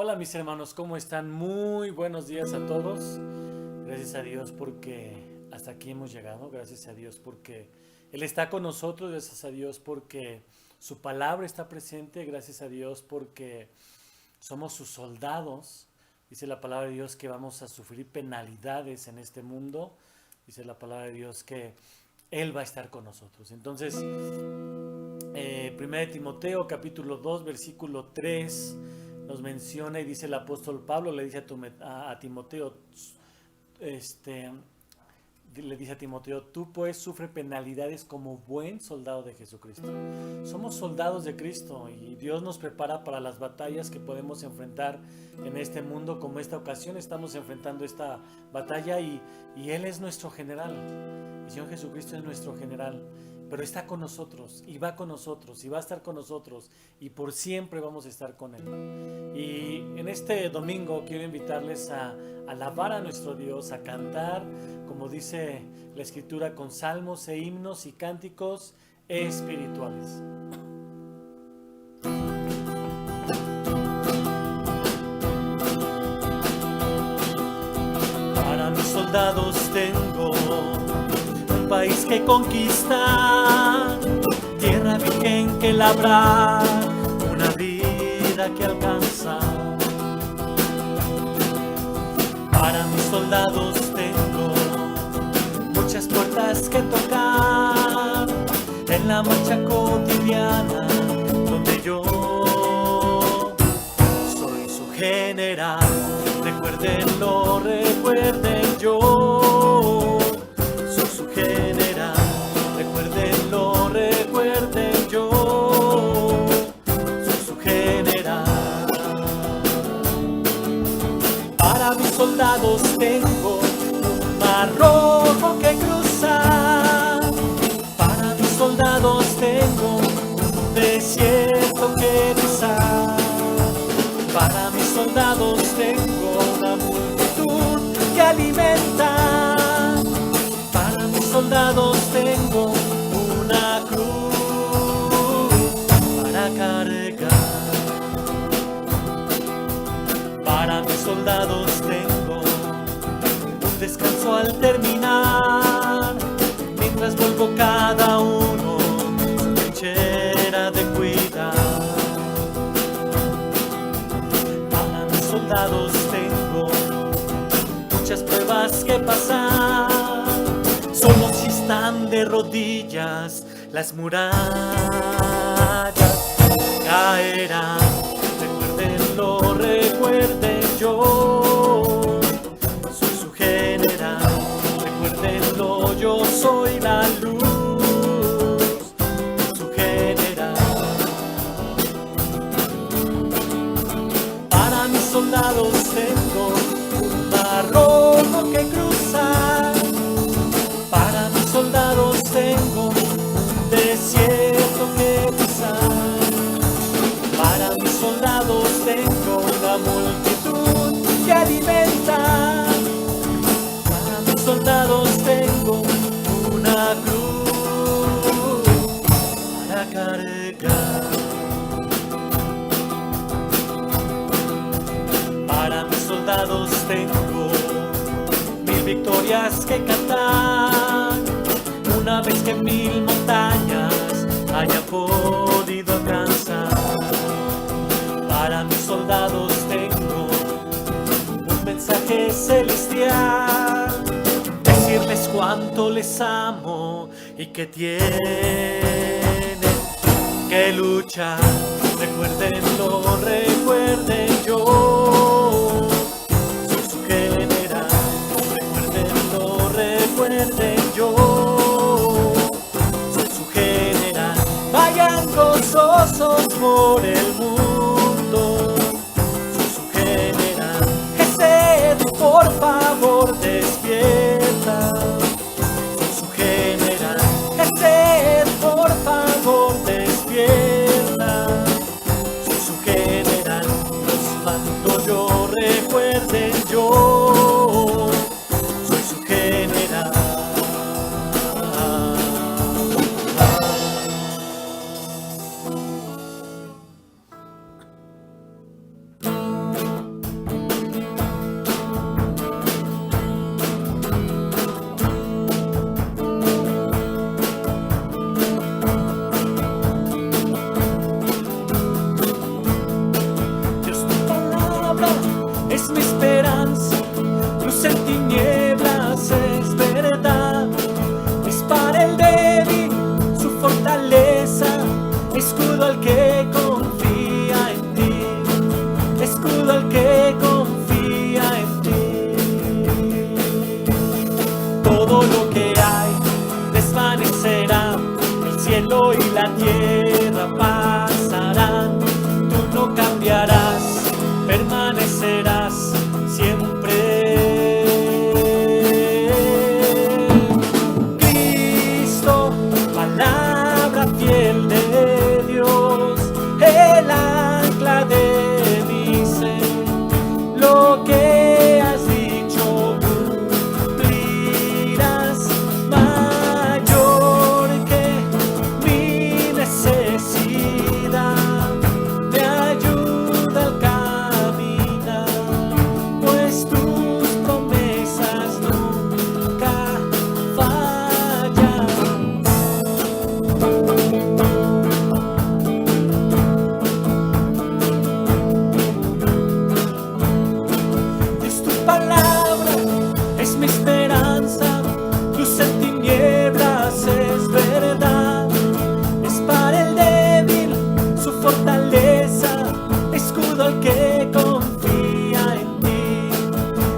Hola mis hermanos, ¿cómo están? Muy buenos días a todos. Gracias a Dios porque hasta aquí hemos llegado. Gracias a Dios porque Él está con nosotros. Gracias a Dios porque su palabra está presente. Gracias a Dios porque somos sus soldados. Dice la palabra de Dios que vamos a sufrir penalidades en este mundo. Dice la palabra de Dios que Él va a estar con nosotros. Entonces, 1 Timoteo capítulo 2 versículo 3 nos menciona y dice el apóstol Pablo, le dice a Timoteo, le dice a Timoteo, tú pues sufre penalidades como buen soldado de Jesucristo. Somos soldados de Cristo y Dios nos prepara para las batallas que podemos enfrentar en este mundo. Como esta ocasión estamos enfrentando esta batalla y Él es nuestro general. El Señor Jesucristo es nuestro general, pero está con nosotros y va con nosotros y va a estar con nosotros y por siempre vamos a estar con Él. Y en este domingo quiero invitarles a alabar a nuestro Dios, a cantar, como dice la Escritura, con salmos e himnos y cánticos espirituales. Para mis soldados tengo un país que conquistar, tierra virgen que labrar, una vida que alcanzar. Para mis soldados tengo muchas puertas que tocar en la marcha cotidiana, donde yo soy su general. Recuérdenlo, recuerden, yo soy su general. Recuérdenlo, recuerden, yo soy su general. Para mis soldados tengo un mar rojo que cruzar. Para mis soldados tengo un desierto que pisar. Para mis soldados tengo una multitud que alimentar. Para mis soldados tengo una cruz para cargar. Para mis soldados tengo un descanso al terminar, mientras vuelvo cada uno su trinchera de cuidar. Para mis soldados tengo muchas pruebas que pasar, solo si están de rodillas las murallas caerán. Recuérdenlo, recuerden, yo soy su general. Recuérdenlo, yo soy la luz, su general. Para mis soldados tengo un mar rojo que cruzar. Para mis soldados tengo un desierto que pisar. Para mis soldados tengo una multitud que alimentar. Para mis soldados tengo una cruz para cargar. Para mis soldados tengo 1000 victorias que cantar, una vez que 1000 montañas haya podido alcanzar. Para mis soldados tengo un mensaje celestial, decirles cuánto les amo y que tienen que luchar. Recuérdenlo, recuerden, yo soy su general. Recuérdenlo, recuerden, yo soy su general. Vayan gozosos por el mundo, soy su general. Jesús, por favor, despierta, soy su general. Jesús, por favor, despierta, soy su general. Los mando yo, recuerden, yo soy su general. y la tierra pasarán, tú no cambiarás, permanecerás siempre. Cristo, palabra fiel de Dios, el ancla de mi ser, lo que has dicho cumplirás, mayor que mi necesidad, me ayuda al caminar, pues tus promesas nunca fallan. Es tu palabra, es mi esperanza, luz en tinieblas es verdad. Es para el débil su fortaleza, escudo al que confía en ti,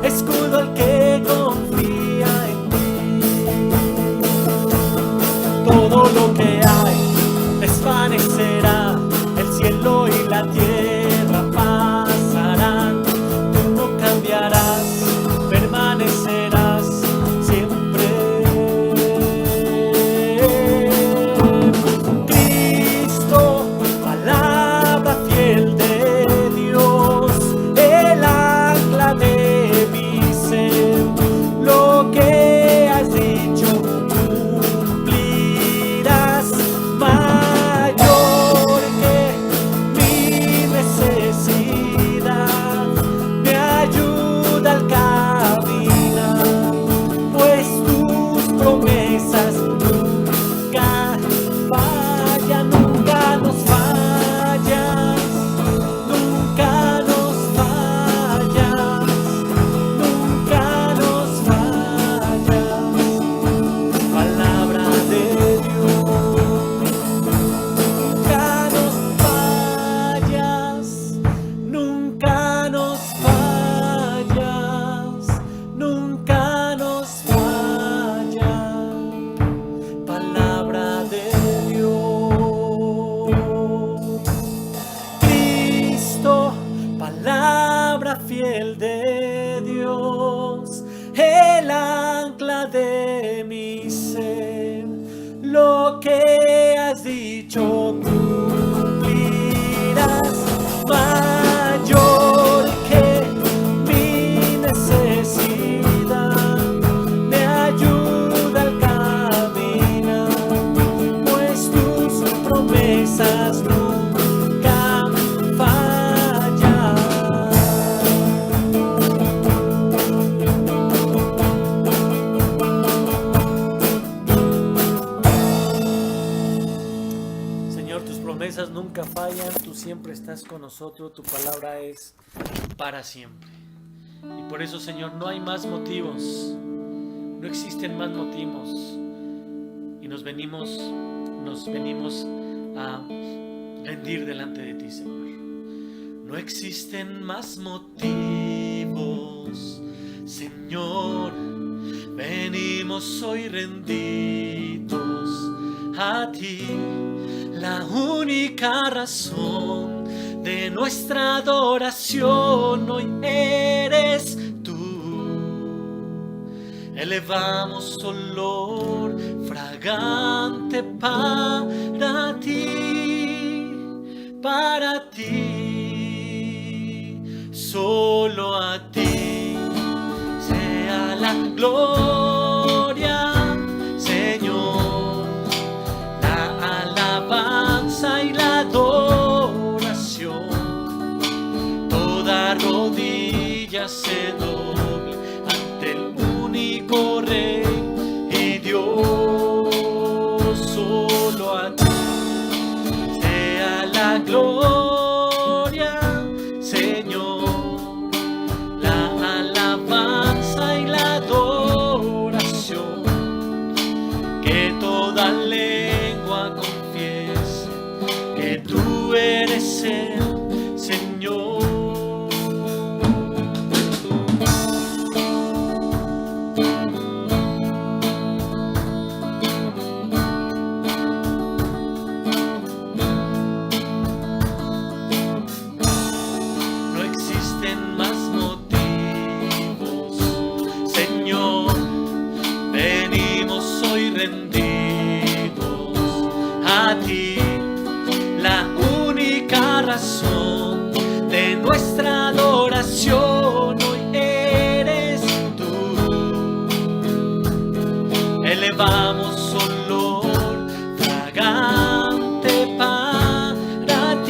escudo al que confía en ti. Todo lo que hay desvanecerá, el cielo y la tierra pasarán, tú no cambiarás, permanecerás siempre. Cristo, palabra fiel de Dios, el ancla de mi ser, lo que has dicho cumplirás, mayor que mi necesidad, me ayuda al caminar, pues tus promesas nunca fallan, nunca nos fallas, nunca nos fallas, nunca nos fallas. Palabra de Dios, nunca nos fallas, nunca nos fallas, nunca nos fallas. Palabra de Dios. Cristo, palabra fiel de Dios, el ancla de mi ser, lo que has dicho cumplirás, mayor que mi necesidad, me ayuda al caminar, pues tus promesas nunca fallan. Señor, tus promesas nunca fallan, tú siempre estás con nosotros, tu palabra es para siempre. Y por eso, Señor, no hay más motivos, no existen más motivos. Y nos venimos a rendir delante de ti, Señor. No existen más motivos, Señor. Venimos hoy rendidos a ti, la única razón de nuestra adoración hoy eres tú. Elevamos olor fragante para ti, solo a ti sea la gloria, Señor, la alabanza y la adoración. Toda rodilla se doble ante el único Rey y Dios. Solo a ti sea la gloria, Señor, la alabanza y la adoración. Que toda lengua confiese que tú eres el Señor. La única razón de nuestra adoración hoy eres tú. Elevamos olor fragante para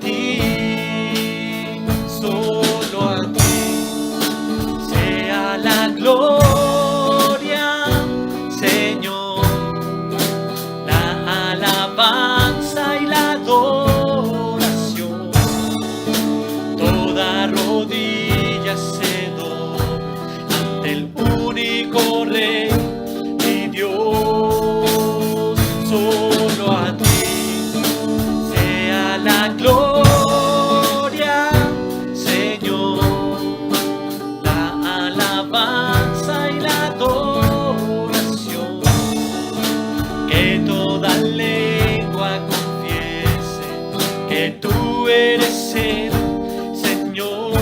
ti, solo a ti sea la gloria, Señor, la alabanza y la adoración. Toda rodilla se dobla ante el único Rey y Dios. Solo a ti sea la gloria, Señor, la alabanza y la adoración. Que toda lengua confiese que tú eres el Señor.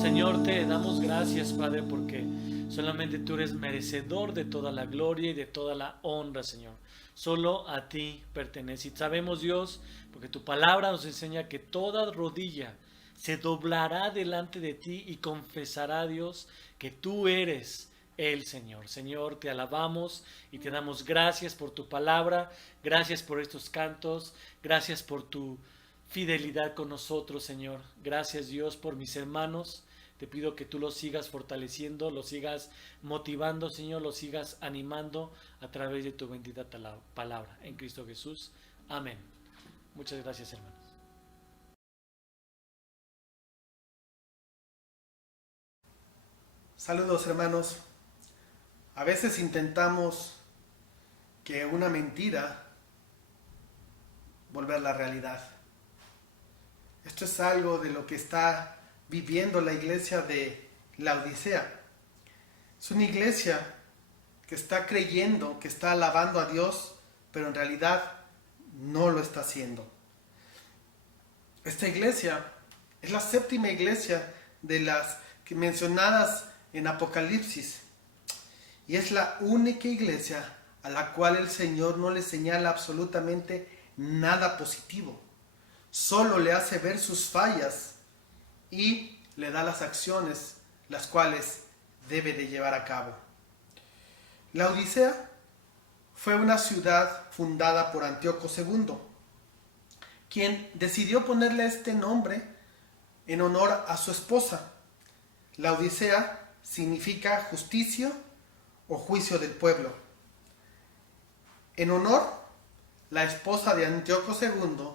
Señor, te damos gracias, Padre, porque solamente tú eres merecedor de toda la gloria y de toda la honra, Señor. Solo a ti pertenece. Y sabemos, Dios, porque tu palabra nos enseña que toda rodilla se doblará delante de ti y confesará, Dios, que tú eres el Señor. Señor, te alabamos y te damos gracias por tu palabra, gracias por estos cantos, gracias por tu fidelidad con nosotros, Señor. Gracias, Dios, por mis hermanos. Te pido que tú los sigas fortaleciendo, los sigas motivando, Señor, los sigas animando a través de tu bendita palabra. En Cristo Jesús. Amén. Muchas gracias, hermanos. Saludos, hermanos. A veces intentamos que una mentira volver la realidad. Esto es algo de lo que está viviendo la iglesia de Laodicea. Es una iglesia que está creyendo, que está alabando a Dios, pero en realidad no lo está haciendo. Esta iglesia es la séptima iglesia de las que mencionadas en Apocalipsis, y es la única iglesia a la cual el Señor no le señala absolutamente nada positivo. Solo le hace ver sus fallas y le da las acciones las cuales debe de llevar a cabo. Laodicea fue una ciudad fundada por Antíoco II, quien decidió ponerle este nombre en honor a su esposa. Laodicea significa justicia o juicio del pueblo. En honor, la esposa de Antíoco II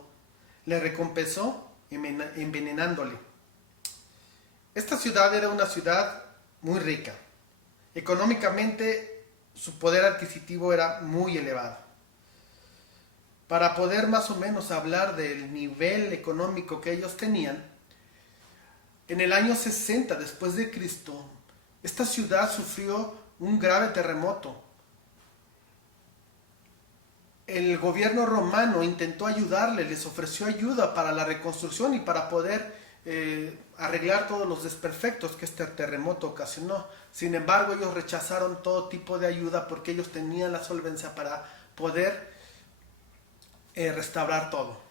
le recompensó envenenándole. Esta ciudad era una ciudad muy rica. Económicamente, su poder adquisitivo era muy elevado. Para poder más o menos hablar del nivel económico que ellos tenían, en el año 60 después de Cristo, esta ciudad sufrió un grave terremoto. El gobierno romano intentó ayudarle, les ofreció ayuda para la reconstrucción y para poder arreglar todos los desperfectos que este terremoto ocasionó. Sin embargo, ellos rechazaron todo tipo de ayuda porque ellos tenían la solvencia para poder restaurar todo.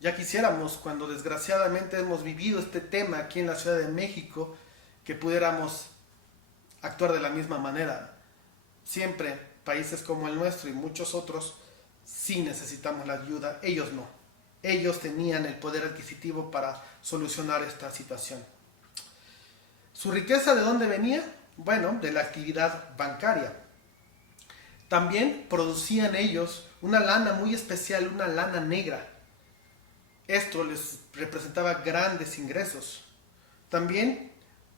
Ya quisiéramos, cuando desgraciadamente hemos vivido este tema aquí en la Ciudad de México, que pudiéramos actuar de la misma manera. Siempre países como el nuestro y muchos otros sí necesitamos la ayuda, ellos no. Ellos tenían el poder adquisitivo para solucionar esta situación. ¿Su riqueza de dónde venía? Bueno, de la actividad bancaria. También producían ellos una lana muy especial, una lana negra. Esto les representaba grandes ingresos. También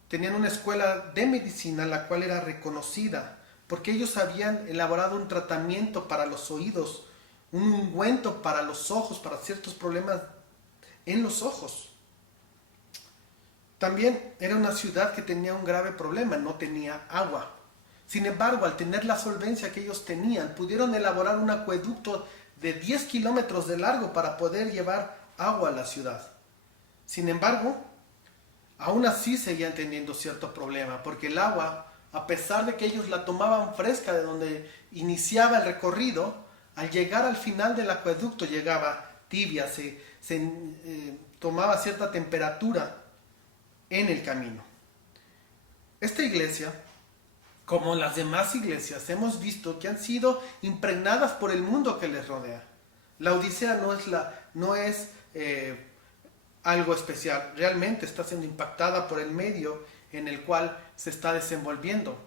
tenían una escuela de medicina, la cual era reconocida, porque ellos habían elaborado un tratamiento para los oídos, un ungüento para los ojos, para ciertos problemas en los ojos. También era una ciudad que tenía un grave problema, no tenía agua. Sin embargo, al tener la solvencia que ellos tenían, pudieron elaborar un acueducto de 10 kilómetros de largo para poder llevar agua a la ciudad. Sin embargo, aún así seguían teniendo cierto problema, porque el agua, a pesar de que ellos la tomaban fresca de donde iniciaba el recorrido, al llegar al final del acueducto llegaba tibia, tomaba cierta temperatura en el camino. Esta iglesia, como las demás iglesias, hemos visto que han sido impregnadas por el mundo que les rodea. La Odisea no es algo especial, realmente está siendo impactada por el medio en el cual se está desenvolviendo.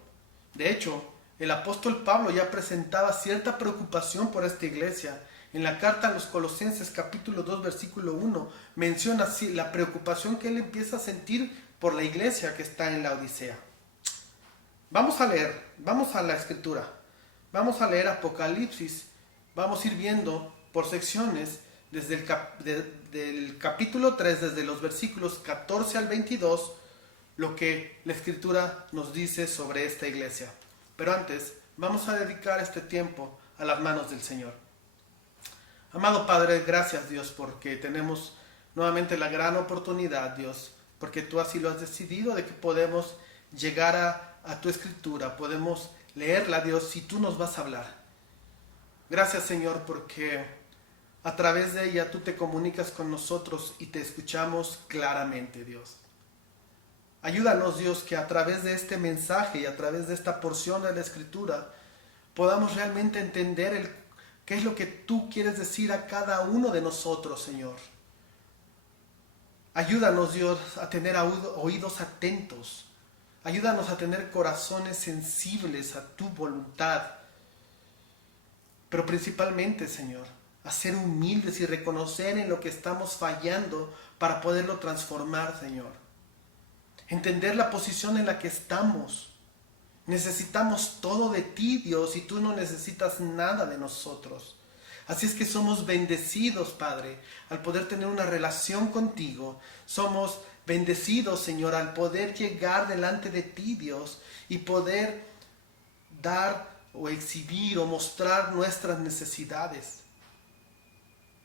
De hecho, el apóstol Pablo ya presentaba cierta preocupación por esta iglesia. En la carta a los Colosenses capítulo 2 versículo 1 menciona así la preocupación que él empieza a sentir por la iglesia que está en la Odisea. Vamos a leer, vamos a la escritura, vamos a leer Apocalipsis, vamos a ir viendo por secciones desde del capítulo 3, desde los versículos 14 al 22, lo que la escritura nos dice sobre esta iglesia. Pero antes, vamos a dedicar este tiempo a las manos del Señor. Amado Padre, gracias Dios porque tenemos nuevamente la gran oportunidad, Dios, porque tú así lo has decidido, de que podemos llegar a tu escritura, podemos leerla, Dios, y tú nos vas a hablar. Gracias, Señor, porque a través de ella tú te comunicas con nosotros y te escuchamos claramente, Dios. Ayúdanos, Dios, que a través de este mensaje y a través de esta porción de la escritura podamos realmente entender qué es lo que tú quieres decir a cada uno de nosotros, Señor. Ayúdanos, Dios, a tener oídos atentos. Ayúdanos a tener corazones sensibles a tu voluntad. Pero principalmente, Señor, a ser humildes y reconocer en lo que estamos fallando para poderlo transformar, Señor. Entender la posición en la que estamos. Necesitamos todo de ti, Dios, y tú no necesitas nada de nosotros. Así es que somos bendecidos, Padre, al poder tener una relación contigo. Somos bendecidos, Señor, al poder llegar delante de ti, Dios, y poder dar o exhibir o mostrar nuestras necesidades.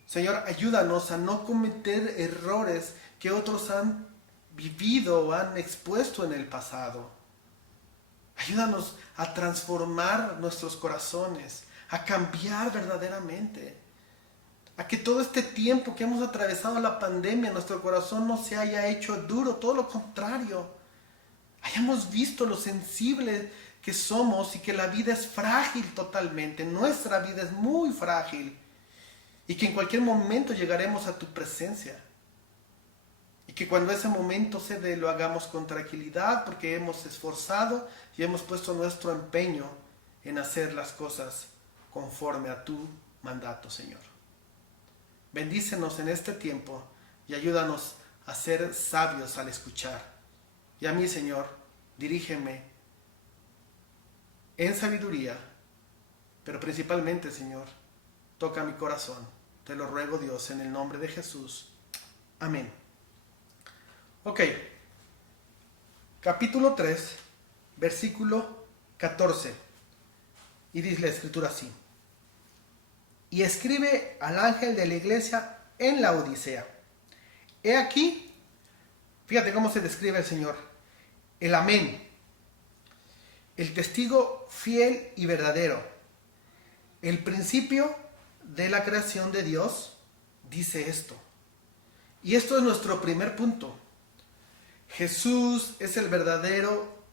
Señor, ayúdanos a no cometer errores que otros han vivido o han expuesto en el pasado. Ayúdanos a transformar nuestros corazones, a cambiar verdaderamente, a que todo este tiempo que hemos atravesado la pandemia, nuestro corazón no se haya hecho duro, todo lo contrario. Hayamos visto lo sensible que somos y que la vida es frágil totalmente, nuestra vida es muy frágil y que en cualquier momento llegaremos a tu presencia. Y que cuando ese momento se dé lo hagamos con tranquilidad porque hemos esforzado y hemos puesto nuestro empeño en hacer las cosas conforme a tu mandato, Señor. Bendícenos en este tiempo y ayúdanos a ser sabios al escuchar. Y a mí, Señor, dirígeme en sabiduría, pero principalmente, Señor, toca mi corazón. Te lo ruego, Dios, en el nombre de Jesús. Amén. Ok, capítulo 3, versículo 14. Y dice la escritura así. Y escribe al ángel de la iglesia en la Odisea. He aquí, fíjate cómo se describe el Señor. El amén. El testigo fiel y verdadero. El principio de la creación de Dios dice esto. Y esto es nuestro primer punto. Jesús es el verdadero,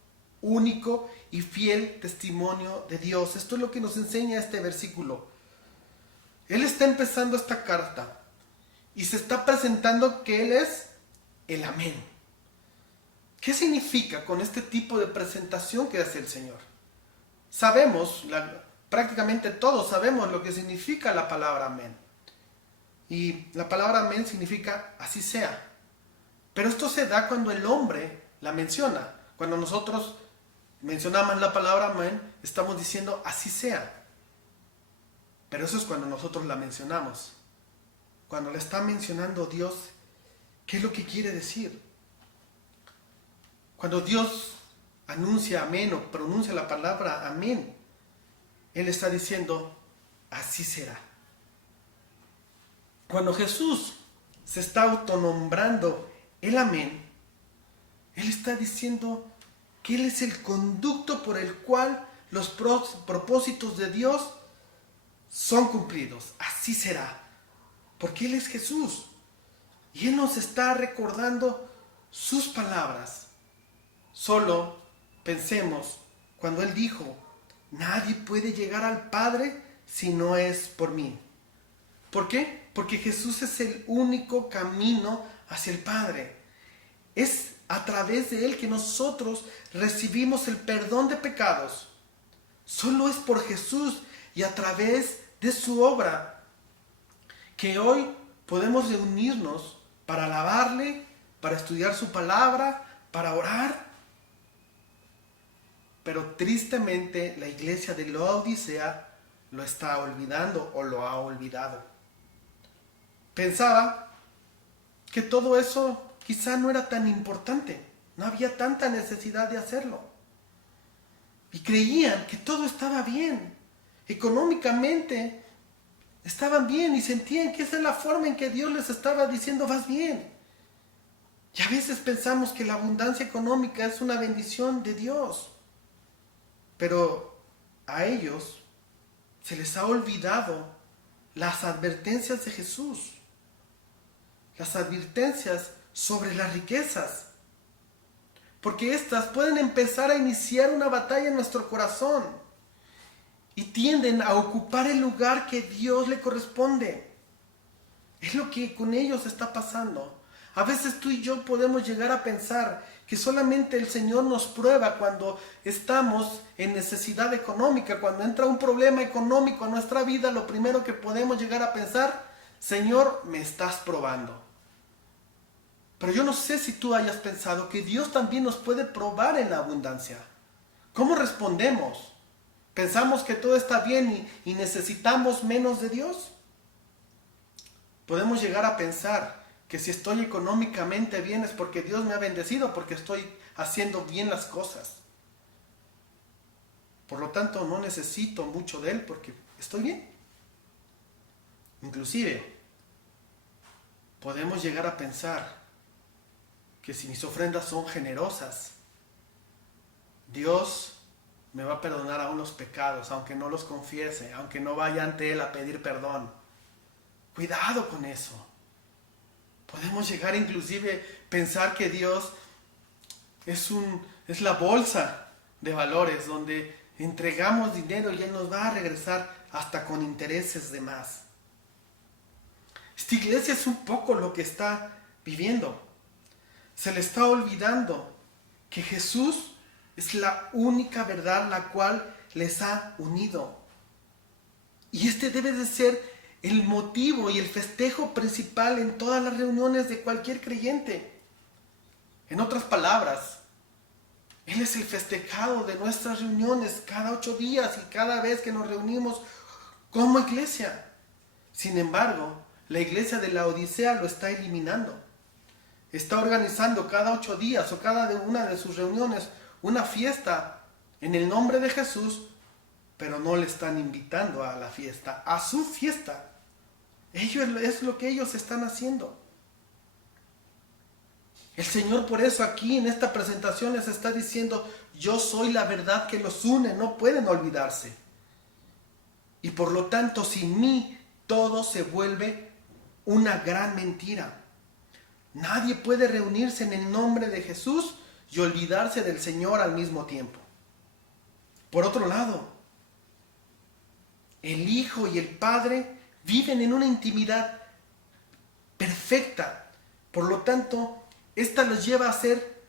único y fiel testimonio de Dios. Esto es lo que nos enseña este versículo. Él está empezando esta carta y se está presentando que Él es el amén. ¿Qué significa con este tipo de presentación que hace el Señor? Sabemos, prácticamente todos sabemos lo que significa la palabra amén. Y la palabra amén significa así sea. Pero esto se da cuando el hombre la menciona. Cuando nosotros mencionamos la palabra amén, estamos diciendo así sea. Pero eso es cuando nosotros la mencionamos. Cuando la está mencionando Dios, ¿qué es lo que quiere decir? Cuando Dios anuncia amén o pronuncia la palabra amén, Él está diciendo así será. Cuando Jesús se está autonombrando el amén, Él está diciendo que Él es el conducto por el cual los propósitos de Dios son cumplidos. Así será. Porque Él es Jesús. Y Él nos está recordando sus palabras. Solo pensemos cuando Él dijo, nadie puede llegar al Padre si no es por mí. ¿Por qué? Porque Jesús es el único camino hacia el Padre. Es a través de Él que nosotros recibimos el perdón de pecados. Solo es por Jesús y a través de su obra que hoy podemos reunirnos para alabarle, para estudiar su palabra, para orar. Pero tristemente la iglesia de Laodicea lo está olvidando o lo ha olvidado. Pensaba que todo eso quizá no era tan importante, no había tanta necesidad de hacerlo. Y creían que todo estaba bien, económicamente estaban bien y sentían que esa es la forma en que Dios les estaba diciendo vas bien. Y a veces pensamos que la abundancia económica es una bendición de Dios, pero a ellos se les ha olvidado las advertencias de Jesús, las advertencias sobre las riquezas, porque éstas pueden empezar a iniciar una batalla en nuestro corazón y tienden a ocupar el lugar que Dios le corresponde. Es lo que con ellos está pasando. A veces tú y yo podemos llegar a pensar que solamente el Señor nos prueba cuando estamos en necesidad económica, cuando entra un problema económico a nuestra vida. Lo primero que podemos llegar a pensar, Señor, me estás probando. Pero yo no sé si tú hayas pensado que Dios también nos puede probar en la abundancia. ¿Cómo respondemos? ¿Pensamos que todo está bien y necesitamos menos de Dios? Podemos llegar a pensar que si estoy económicamente bien es porque Dios me ha bendecido, porque estoy haciendo bien las cosas. Por lo tanto, no necesito mucho de Él porque estoy bien. Inclusive, podemos llegar a pensar que si mis ofrendas son generosas, Dios me va a perdonar aún los pecados, aunque no los confiese, aunque no vaya ante Él a pedir perdón. Cuidado con eso. Podemos llegar inclusive a pensar que Dios es la bolsa de valores donde entregamos dinero y Él nos va a regresar hasta con intereses de más. Esta iglesia es un poco lo que está viviendo. Se le está olvidando que Jesús es la única verdad la cual les ha unido. Y este debe de ser el motivo y el festejo principal en todas las reuniones de cualquier creyente. En otras palabras, Él es el festejado de nuestras reuniones cada 8 días y cada vez que nos reunimos como iglesia. Sin embargo, la iglesia de Laodicea lo está eliminando. Está organizando cada 8 días o cada una de sus reuniones una fiesta en el nombre de Jesús, pero no le están invitando a la fiesta, a su fiesta. Es lo que ellos están haciendo. El Señor por eso aquí en esta presentación les está diciendo, yo soy la verdad que los une, no pueden olvidarse. Y por lo tanto, sin mí, todo se vuelve una gran mentira. Nadie puede reunirse en el nombre de Jesús y olvidarse del Señor al mismo tiempo. Por otro lado, el Hijo y el Padre viven en una intimidad perfecta. Por lo tanto, esta los lleva a ser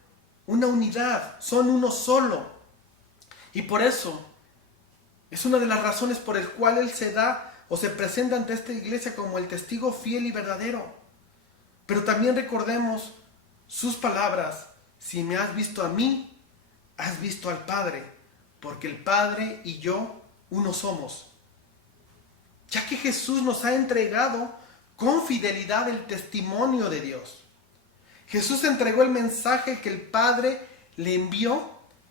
una unidad, son uno solo. Y por eso, es una de las razones por el cual Él se da o se presenta ante esta iglesia como el testigo fiel y verdadero. Pero también recordemos sus palabras, si me has visto a mí, has visto al Padre, porque el Padre y yo uno somos. Ya que Jesús nos ha entregado con fidelidad el testimonio de Dios. Jesús entregó el mensaje que el Padre le envió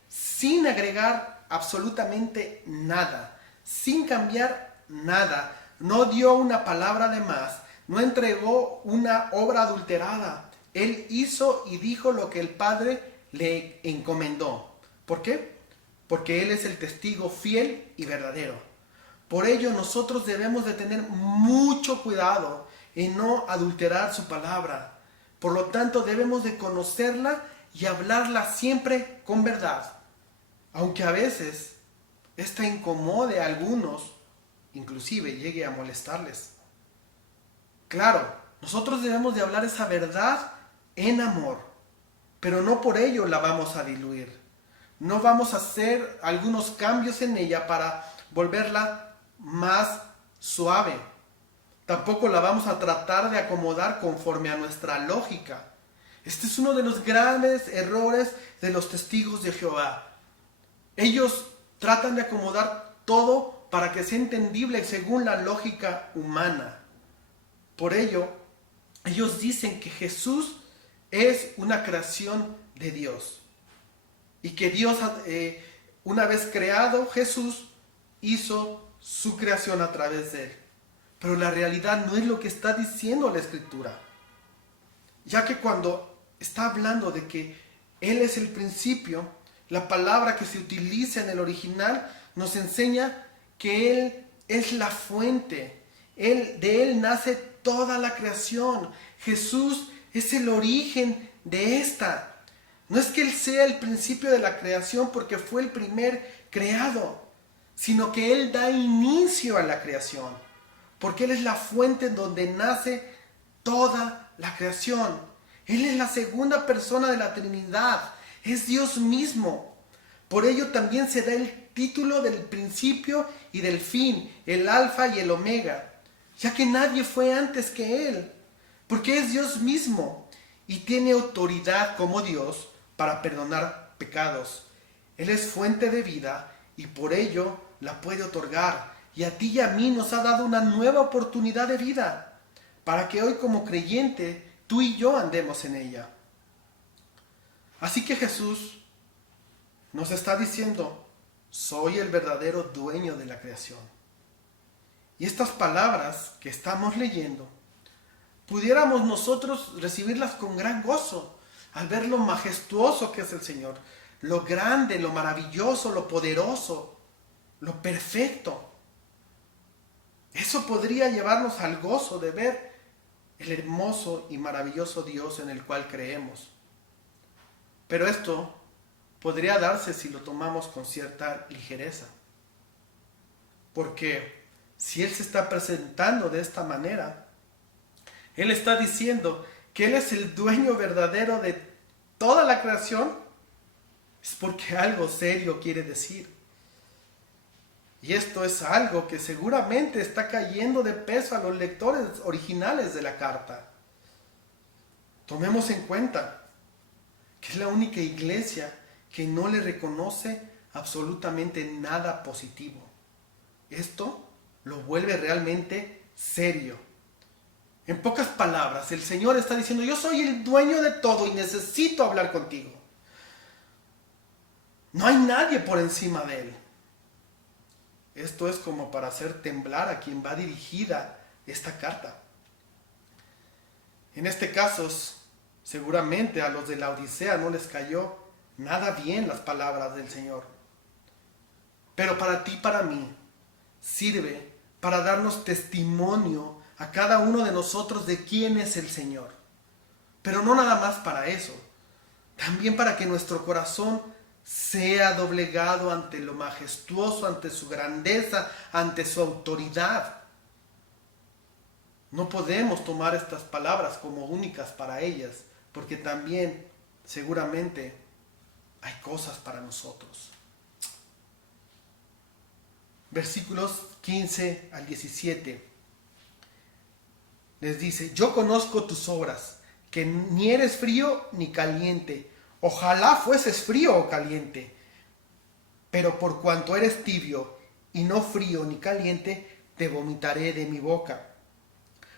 sin agregar absolutamente nada, sin cambiar nada. No dio una palabra de más, no entregó una obra adulterada. Él hizo y dijo lo que el Padre le encomendó. ¿Por qué? Porque Él es el testigo fiel y verdadero. Por ello nosotros debemos de tener mucho cuidado en no adulterar su palabra. Por lo tanto debemos de conocerla y hablarla siempre con verdad. Aunque a veces esta incomode a algunos, inclusive llegue a molestarles. Claro, nosotros debemos de hablar esa verdad en amor, pero no por ello la vamos a diluir. No vamos a hacer algunos cambios en ella para volverla más suave. Tampoco la vamos a tratar de acomodar conforme a nuestra lógica. Este es uno de los grandes errores de los testigos de Jehová. Ellos tratan de acomodar todo para que sea entendible según la lógica humana. Por ello, ellos dicen que Jesús es una creación de Dios. Y que Dios, una vez creado Jesús, hizo su creación a través de él. Pero la realidad no es lo que está diciendo la Escritura. Ya que cuando está hablando de que Él es el principio, la palabra que se utiliza en el original nos enseña que Él es la fuente. De Él nace toda la creación. Jesús es el origen de esta. No es que Él sea el principio de la creación porque fue el primer creado, sino que Él da inicio a la creación, porque Él es la fuente donde nace toda la creación. Él es la segunda persona de la Trinidad, es Dios mismo. Por ello también se da el título del principio y del fin, el alfa y el omega, ya que nadie fue antes que Él, porque es Dios mismo y tiene autoridad como Dios para perdonar pecados. Él es fuente de vida y por ello la puede otorgar. Y a ti y a mí nos ha dado una nueva oportunidad de vida, para que hoy como creyente tú y yo andemos en ella. Así que Jesús nos está diciendo, soy el verdadero dueño de la creación. Y estas palabras que estamos leyendo, pudiéramos nosotros recibirlas con gran gozo, al ver lo majestuoso que es el Señor, lo grande, lo maravilloso, lo poderoso, lo perfecto. Eso podría llevarnos al gozo de ver el hermoso y maravilloso Dios en el cual creemos. Pero esto podría darse si lo tomamos con cierta ligereza. Porque si Él se está presentando de esta manera, Él está diciendo que Él es el dueño verdadero de toda la creación, es porque algo serio quiere decir. Y esto es algo que seguramente está cayendo de peso a los lectores originales de la carta. Tomemos en cuenta que es la única iglesia que no le reconoce absolutamente nada positivo. Esto lo vuelve realmente serio. En pocas palabras, el Señor está diciendo, yo soy el dueño de todo y necesito hablar contigo. No hay nadie por encima de Él. Esto es como para hacer temblar a quien va dirigida esta carta. En este caso, seguramente a los de la Odisea no les cayó nada bien las palabras del Señor. Pero para ti y para mí sirve para darnos testimonio a cada uno de nosotros de quién es el Señor. Pero no nada más para eso, también para que nuestro corazón sea doblegado ante lo majestuoso, ante su grandeza, ante su autoridad. No podemos tomar estas palabras como únicas para ellas, porque también seguramente hay cosas para nosotros. Versículos 15 al 17 les dice, yo conozco tus obras, que ni eres frío ni caliente. Ojalá fueses frío o caliente, pero por cuanto eres tibio y no frío ni caliente, te vomitaré de mi boca.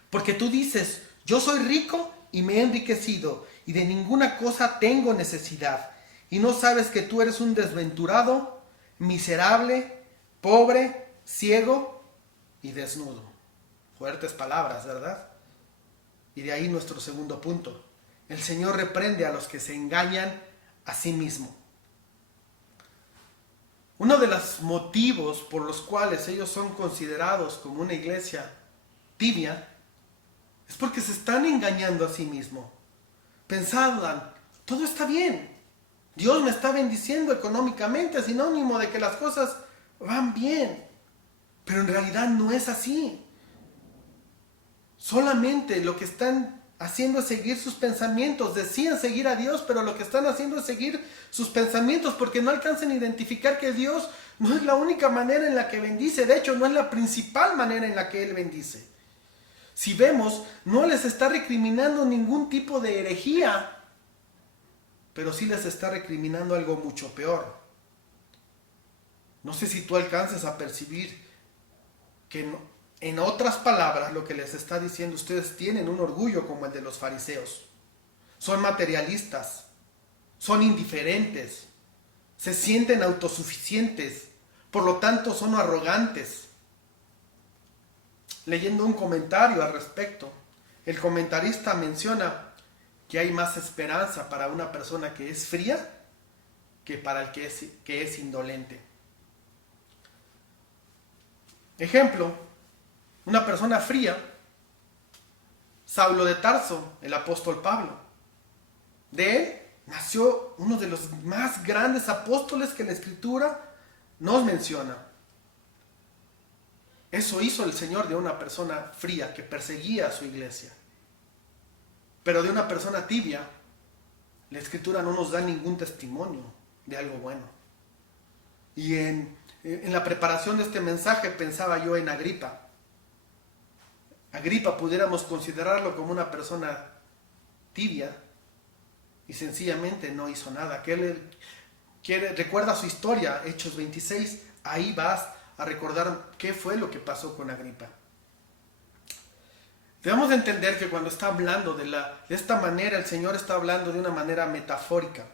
Porque tú dices, yo soy rico y me he enriquecido, y de ninguna cosa tengo necesidad, y no sabes que tú eres un desventurado, miserable, pobre, ciego y desnudo. Fuertes palabras, ¿verdad? Y de ahí nuestro segundo punto. El Señor reprende a los que se engañan a sí mismo. Uno de los motivos por los cuales ellos son considerados como una iglesia tibia es porque se están engañando a sí mismos. Pensaban, todo está bien, Dios me está bendiciendo económicamente, es sinónimo de que las cosas van bien, pero en realidad no es así. Solamente lo que están haciendo es seguir sus pensamientos. Decían seguir a Dios, pero lo que están haciendo es seguir sus pensamientos porque no alcanzan a identificar que Dios no es la única manera en la que bendice. De hecho, no es la principal manera en la que Él bendice. Si vemos, no les está recriminando ningún tipo de herejía, pero sí les está recriminando algo mucho peor. No sé si tú alcanzas a percibir que en otras palabras lo que les está diciendo, ustedes tienen un orgullo como el de los fariseos. Son materialistas, son indiferentes, se sienten autosuficientes, por lo tanto son arrogantes. Leyendo un comentario al respecto, el comentarista menciona que hay más esperanza para una persona que es fría que para el que es indolente. Ejemplo, una persona fría, Saulo de Tarso, el apóstol Pablo. De él nació uno de los más grandes apóstoles que la Escritura nos menciona. Eso hizo el Señor de una persona fría que perseguía a su iglesia. Pero de una persona tibia, la Escritura no nos da ningún testimonio de algo bueno. Y en la preparación de este mensaje pensaba yo en Agripa. Agripa pudiéramos considerarlo como una persona tibia y sencillamente no hizo nada. Recuerda su historia, Hechos 26, ahí vas a recordar qué fue lo que pasó con Agripa. Debemos entender que cuando está hablando de esta manera, el Señor está hablando de una manera metafórica.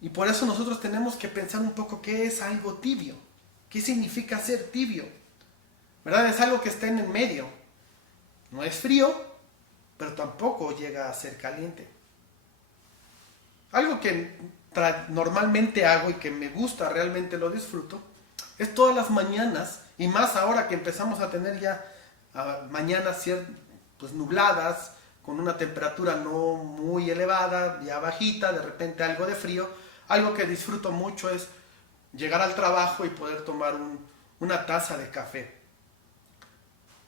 Y por eso nosotros tenemos que pensar un poco qué es algo tibio. ¿Qué significa ser tibio? ¿Verdad? Es algo que está en el medio. No es frío, pero tampoco llega a ser caliente. Algo que normalmente hago y que me gusta, realmente lo disfruto, es todas las mañanas, y más ahora que empezamos a tener ya mañanas pues nubladas, con una temperatura no muy elevada, ya bajita, de repente algo de frío. Algo que disfruto mucho es llegar al trabajo y poder tomar una taza de café.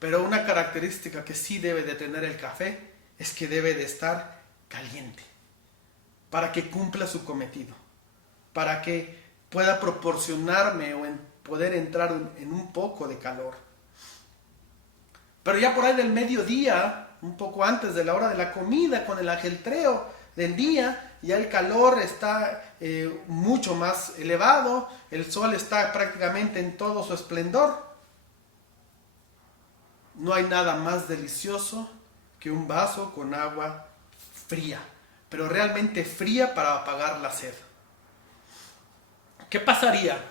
Pero una característica que sí debe de tener el café es que debe de estar caliente para que cumpla su cometido, para que pueda proporcionarme o poder entrar en un poco de calor. Pero ya por ahí del mediodía, un poco antes de la hora de la comida, con el ajetreo del día, ya el calor está mucho más elevado, el sol está prácticamente en todo su esplendor. No hay nada más delicioso que un vaso con agua fría, pero realmente fría para apagar la sed. ¿Qué pasaría?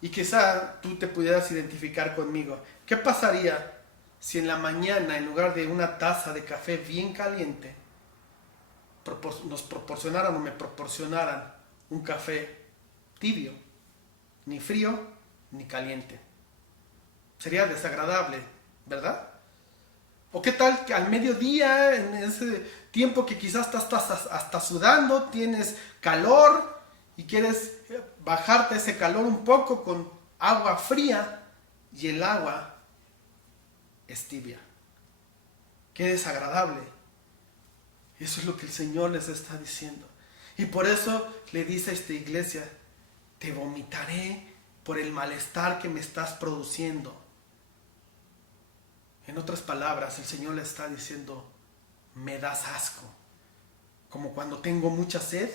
Y quizá tú te pudieras identificar conmigo. ¿Qué pasaría si en la mañana, en lugar de una taza de café bien caliente, nos proporcionaran o me proporcionaran un café tibio, ni frío ni caliente? Sería desagradable, ¿verdad? ¿O qué tal que al mediodía, en ese tiempo que quizás estás hasta sudando, tienes calor y quieres bajarte ese calor un poco con agua fría y el agua es tibia? Qué desagradable. Eso es lo que el Señor les está diciendo. Y por eso le dice a esta iglesia, te vomitaré por el malestar que me estás produciendo. En otras palabras, el Señor le está diciendo, me das asco. Como cuando tengo mucha sed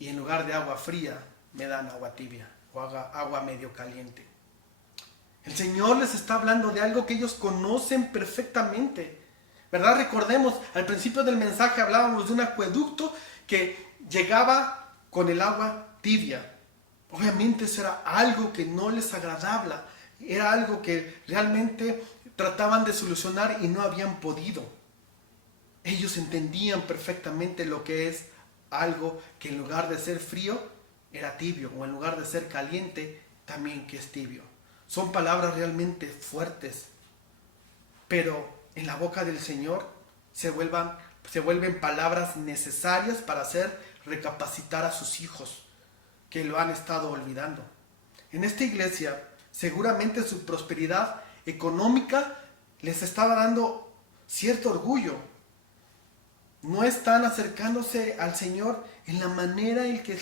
y en lugar de agua fría me dan agua tibia o agua medio caliente. El Señor les está hablando de algo que ellos conocen perfectamente, ¿verdad? Recordemos, al principio del mensaje hablábamos de un acueducto que llegaba con el agua tibia. Obviamente eso era algo que no les agradaba, era algo que realmente trataban de solucionar y no habían podido. Ellos entendían perfectamente lo que es algo que en lugar de ser frío era tibio, o en lugar de ser caliente también que es tibio. Son palabras realmente fuertes, pero en la boca del Señor se vuelven palabras necesarias para hacer recapacitar a sus hijos que lo han estado olvidando. En esta iglesia seguramente su prosperidad económica les estaba dando cierto orgullo. No están acercándose al Señor en la manera en que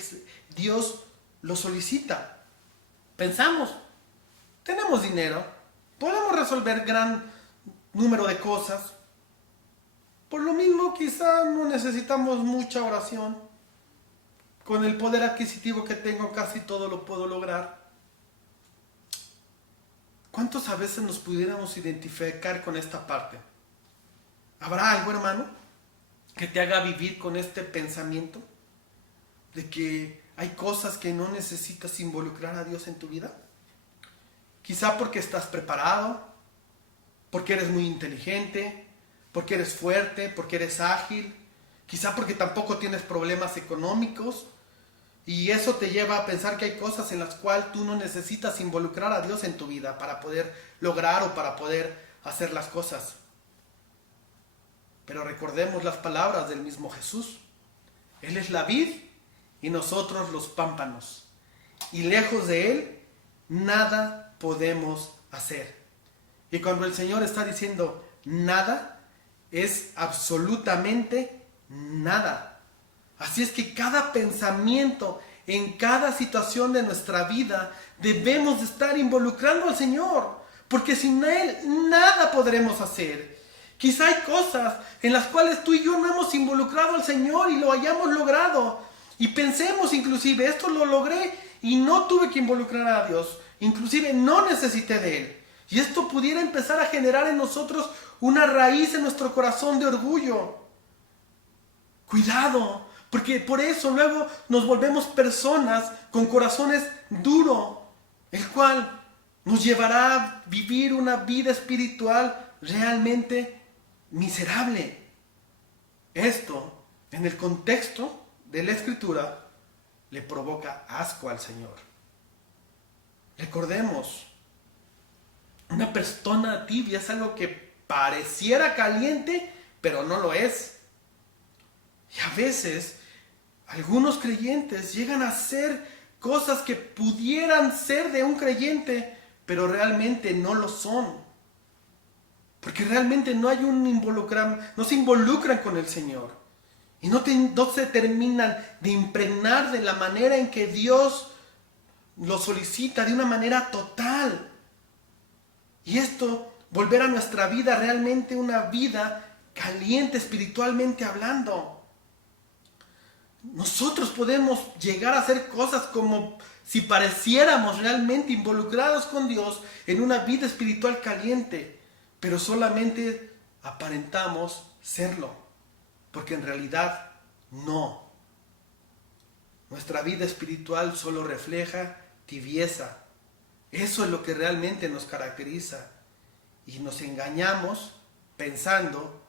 Dios lo solicita. Pensamos, tenemos dinero, podemos resolver gran número de cosas. Por lo mismo, quizá no necesitamos mucha oración. Con el poder adquisitivo que tengo, casi todo lo puedo lograr. ¿Cuántos a veces nos pudiéramos identificar con esta parte? ¿Habrá algo, hermano, que te haga vivir con este pensamiento de que hay cosas que no necesitas involucrar a Dios en tu vida? Quizá porque estás preparado, porque eres muy inteligente, porque eres fuerte, porque eres ágil, quizá porque tampoco tienes problemas económicos, y eso te lleva a pensar que hay cosas en las cuales tú no necesitas involucrar a Dios en tu vida para poder lograr o para poder hacer las cosas. Pero recordemos las palabras del mismo Jesús. Él es la vid y nosotros los pámpanos. Y lejos de Él, nada podemos hacer. Y cuando el Señor está diciendo nada, es absolutamente nada. Así es que cada pensamiento, en cada situación de nuestra vida, debemos de estar involucrando al Señor. Porque sin Él, nada podremos hacer. Quizá hay cosas en las cuales tú y yo no hemos involucrado al Señor y lo hayamos logrado. Y pensemos inclusive, esto lo logré y no tuve que involucrar a Dios. Inclusive no necesité de Él. Y esto pudiera empezar a generar en nosotros una raíz en nuestro corazón de orgullo. Cuidado, porque por eso luego nos volvemos personas con corazones duros, el cual nos llevará a vivir una vida espiritual realmente miserable. Esto, en el contexto de la Escritura, le provoca asco al Señor. Recordemos, una persona tibia es algo que pareciera caliente, pero no lo es. Y a veces, algunos creyentes llegan a hacer cosas que pudieran ser de un creyente, pero realmente no lo son. Porque realmente no hay no se involucran con el Señor. Y no se terminan de impregnar de la manera en que Dios lo solicita, de una manera total. Y esto, volver a nuestra vida realmente una vida caliente espiritualmente hablando. Nosotros podemos llegar a hacer cosas como si pareciéramos realmente involucrados con Dios en una vida espiritual caliente, pero solamente aparentamos serlo, porque en realidad no. Nuestra vida espiritual solo refleja tibieza. Eso es lo que realmente nos caracteriza. Y nos engañamos pensando,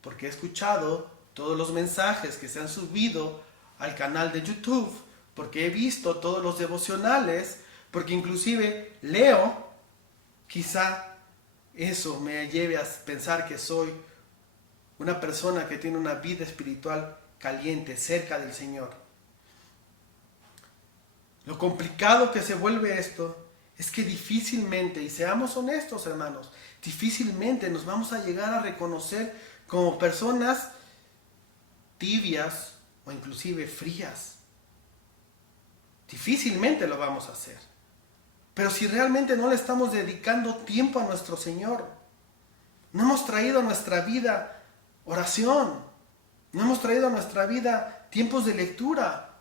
porque he escuchado todos los mensajes que se han subido al canal de YouTube, porque he visto todos los devocionales, porque inclusive leo, quizá eso me lleve a pensar que soy una persona que tiene una vida espiritual caliente, cerca del Señor. Lo complicado que se vuelve esto es que difícilmente, y seamos honestos hermanos, difícilmente nos vamos a llegar a reconocer como personas tibias o inclusive frías. Difícilmente lo vamos a hacer. Pero si realmente no le estamos dedicando tiempo a nuestro Señor, no hemos traído a nuestra vida oración, no hemos traído a nuestra vida tiempos de lectura,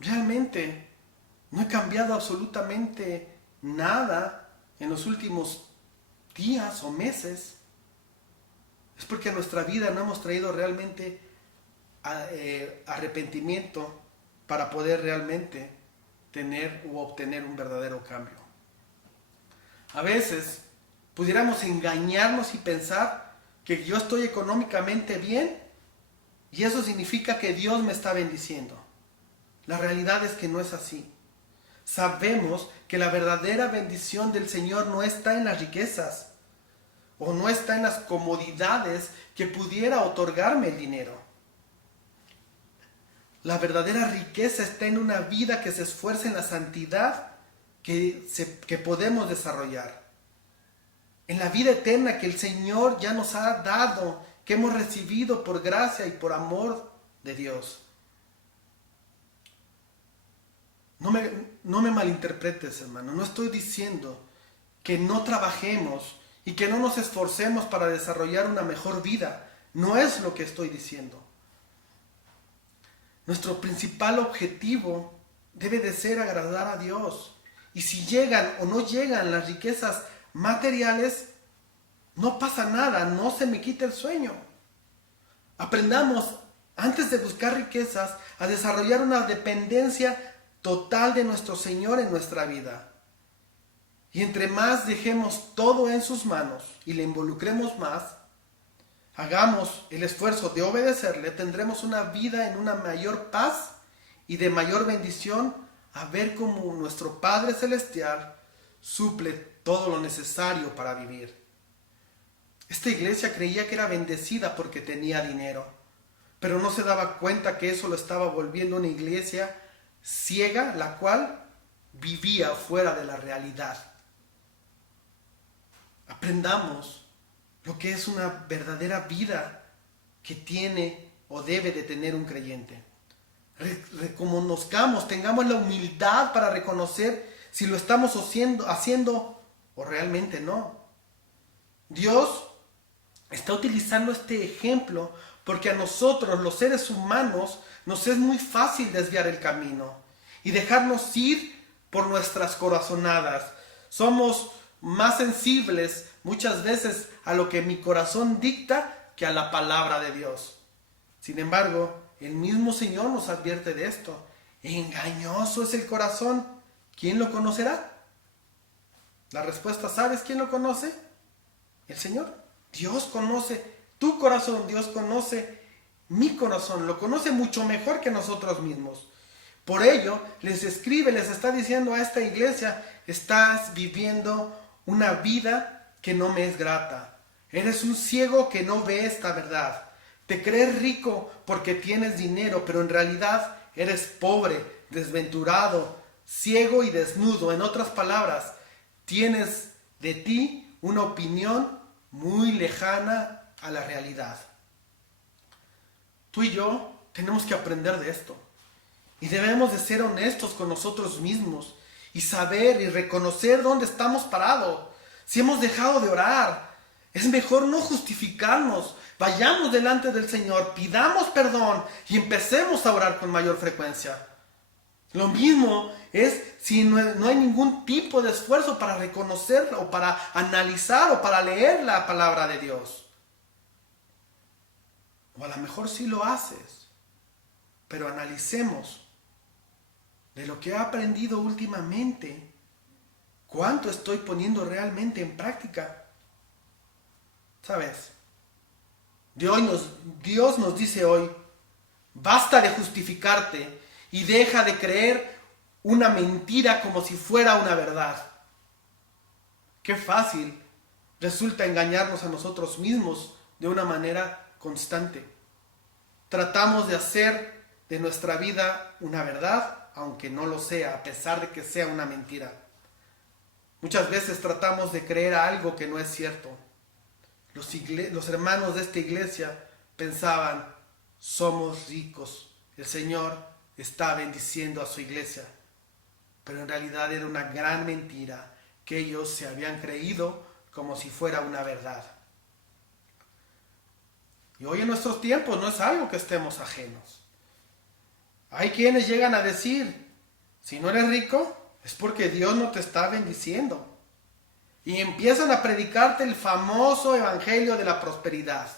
realmente no he cambiado absolutamente nada en los últimos días o meses, es porque a nuestra vida no hemos traído realmente arrepentimiento para poder realmente tener u obtener un verdadero cambio. A veces pudiéramos engañarnos y pensar que yo estoy económicamente bien y eso significa que Dios me está bendiciendo. La realidad es que no es así. Sabemos que la verdadera bendición del Señor no está en las riquezas o no está en las comodidades que pudiera otorgarme el dinero. La verdadera riqueza está en una vida que se esfuerza en la santidad que podemos desarrollar. En la vida eterna que el Señor ya nos ha dado, que hemos recibido por gracia y por amor de Dios. No me malinterpretes, hermano. No estoy diciendo que no trabajemos y que no nos esforcemos para desarrollar una mejor vida. No es lo que estoy diciendo. Nuestro principal objetivo debe de ser agradar a Dios. Y si llegan o no llegan las riquezas materiales, no pasa nada, no se me quita el sueño. Aprendamos, antes de buscar riquezas, a desarrollar una dependencia total de nuestro Señor en nuestra vida. Y entre más dejemos todo en sus manos y le involucremos más, hagamos el esfuerzo de obedecerle, tendremos una vida en una mayor paz y de mayor bendición, a ver cómo nuestro Padre Celestial suple todo lo necesario para vivir. Esta iglesia creía que era bendecida porque tenía dinero, pero no se daba cuenta que eso lo estaba volviendo una iglesia ciega, la cual vivía fuera de la realidad. Aprendamos lo que es una verdadera vida que tiene o debe de tener un creyente. Reconozcamos, tengamos la humildad para reconocer si lo estamos haciendo o realmente no. Dios está utilizando este ejemplo porque a nosotros, los seres humanos, nos es muy fácil desviar el camino y dejarnos ir por nuestras corazonadas. Somos más sensibles muchas veces a lo que mi corazón dicta que a la palabra de Dios. Sin embargo, el mismo Señor nos advierte de esto. Engañoso es el corazón. ¿Quién lo conocerá? La respuesta, ¿sabes quién lo conoce? El Señor. Dios conoce tu corazón, Dios conoce mi corazón, lo conoce mucho mejor que nosotros mismos. Por ello, les está diciendo a esta iglesia, estás viviendo una vida que no me es grata. Eres un ciego que no ve esta verdad. Te crees rico porque tienes dinero, pero en realidad eres pobre, desventurado, ciego y desnudo. En otras palabras, tienes de ti una opinión muy lejana a la realidad. Tú y yo tenemos que aprender de esto. Y debemos de ser honestos con nosotros mismos y saber y reconocer dónde estamos parados. Si hemos dejado de orar, es mejor no justificarnos. Vayamos delante del Señor, pidamos perdón y empecemos a orar con mayor frecuencia. Lo mismo es si no hay ningún tipo de esfuerzo para reconocer o para analizar o para leer la palabra de Dios. O a lo mejor sí lo haces, pero analicemos de lo que he aprendido últimamente, cuánto estoy poniendo realmente en práctica. ¿Sabes? Dios nos dice hoy, basta de justificarte y deja de creer una mentira como si fuera una verdad. Qué fácil resulta engañarnos a nosotros mismos de una manera constante. Tratamos de hacer de nuestra vida una verdad, aunque no lo sea, a pesar de que sea una mentira. Muchas veces tratamos de creer algo que no es cierto. Los hermanos de esta iglesia pensaban, somos ricos, el Señor está bendiciendo a su iglesia. Pero en realidad era una gran mentira que ellos se habían creído como si fuera una verdad. Y hoy en nuestros tiempos no es algo que estemos ajenos. Hay quienes llegan a decir, si no eres rico, es porque Dios no te está bendiciendo. Y empiezan a predicarte el famoso evangelio de la prosperidad.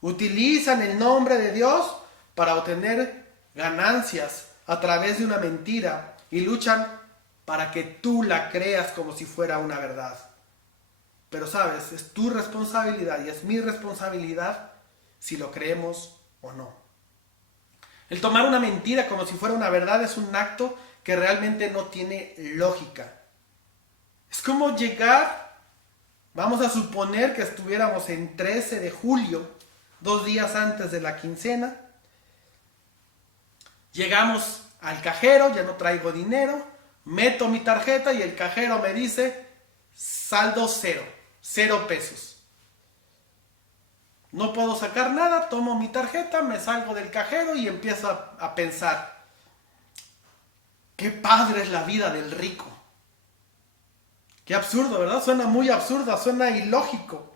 Utilizan el nombre de Dios para obtener ganancias a través de una mentira y luchan para que tú la creas como si fuera una verdad. Pero sabes, es tu responsabilidad y es mi responsabilidad si lo creemos o no. El tomar una mentira como si fuera una verdad es un acto que realmente no tiene lógica. Es como llegar, vamos a suponer que estuviéramos en 13 de julio, 2 días antes de la quincena. Llegamos al cajero, ya no traigo dinero, meto mi tarjeta y el cajero me dice saldo 0 pesos. No puedo sacar nada, tomo mi tarjeta, me salgo del cajero y empiezo a pensar, qué padre es la vida del rico. Qué absurdo, ¿verdad? Suena muy absurdo, suena ilógico.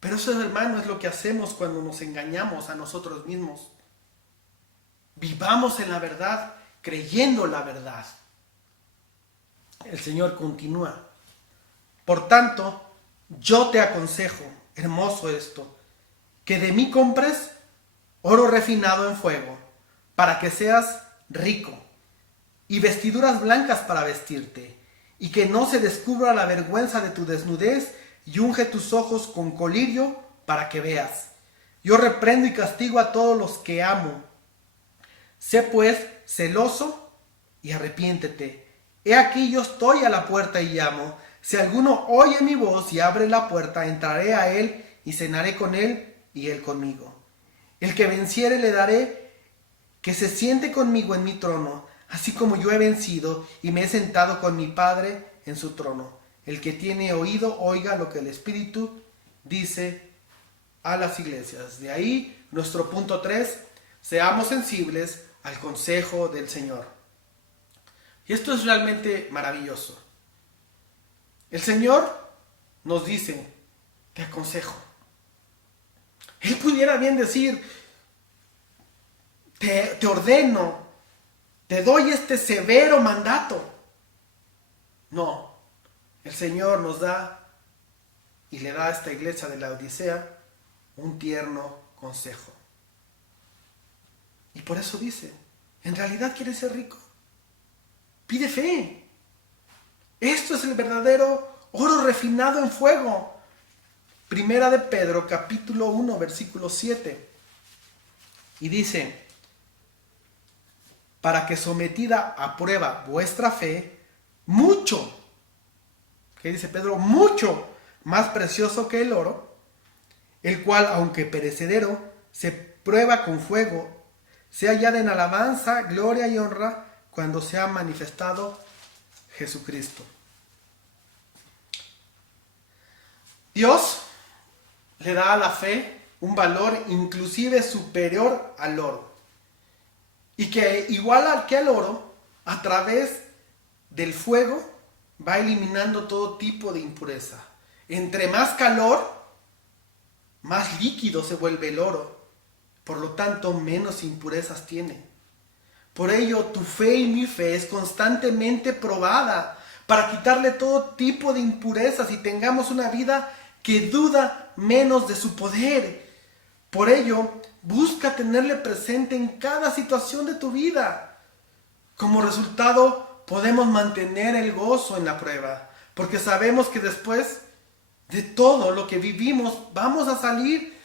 Pero eso, hermano, es lo que hacemos cuando nos engañamos a nosotros mismos. Vivamos en la verdad, creyendo la verdad. El Señor continúa. Por tanto, yo te aconsejo, hermoso esto, que de mí compres oro refinado en fuego, para que seas rico, y vestiduras blancas para vestirte, y que no se descubra la vergüenza de tu desnudez, y unge tus ojos con colirio para que veas. Yo reprendo y castigo a todos los que amo. Sé pues celoso y arrepiéntete. He aquí yo estoy a la puerta y llamo. Si alguno oye mi voz y abre la puerta, entraré a él y cenaré con él y él conmigo. El que venciere le daré que se siente conmigo en mi trono, así como yo he vencido y me he sentado con mi Padre en su trono. El que tiene oído, oiga lo que el Espíritu dice a las iglesias. De ahí nuestro punto 3, seamos sensibles al consejo del Señor. Y esto es realmente maravilloso. El Señor nos dice, te aconsejo. Él pudiera bien decir, te ordeno, te doy este severo mandato. No, el Señor nos da y le da a esta iglesia de la Odisea un tierno consejo. Y por eso dice, ¿en realidad quieres ser rico? Pide fe. Esto es el verdadero oro refinado en fuego. Primera de Pedro, capítulo 1, versículo 7. Y dice, para que sometida a prueba vuestra fe, mucho, ¿qué dice Pedro? Mucho más precioso que el oro, el cual, aunque perecedero, se prueba con fuego, sea hallada en alabanza, gloria y honra cuando se ha manifestado Jesucristo. Dios le da a la fe un valor inclusive superior al oro. Y que igual que al oro, a través del fuego va eliminando todo tipo de impureza. Entre más calor, más líquido se vuelve el oro. Por lo tanto, menos impurezas tiene. Por ello, tu fe y mi fe es constantemente probada para quitarle todo tipo de impurezas y tengamos una vida que duda menos de su poder. Por ello, busca tenerle presente en cada situación de tu vida. Como resultado, podemos mantener el gozo en la prueba, porque sabemos que después de todo lo que vivimos, vamos a salir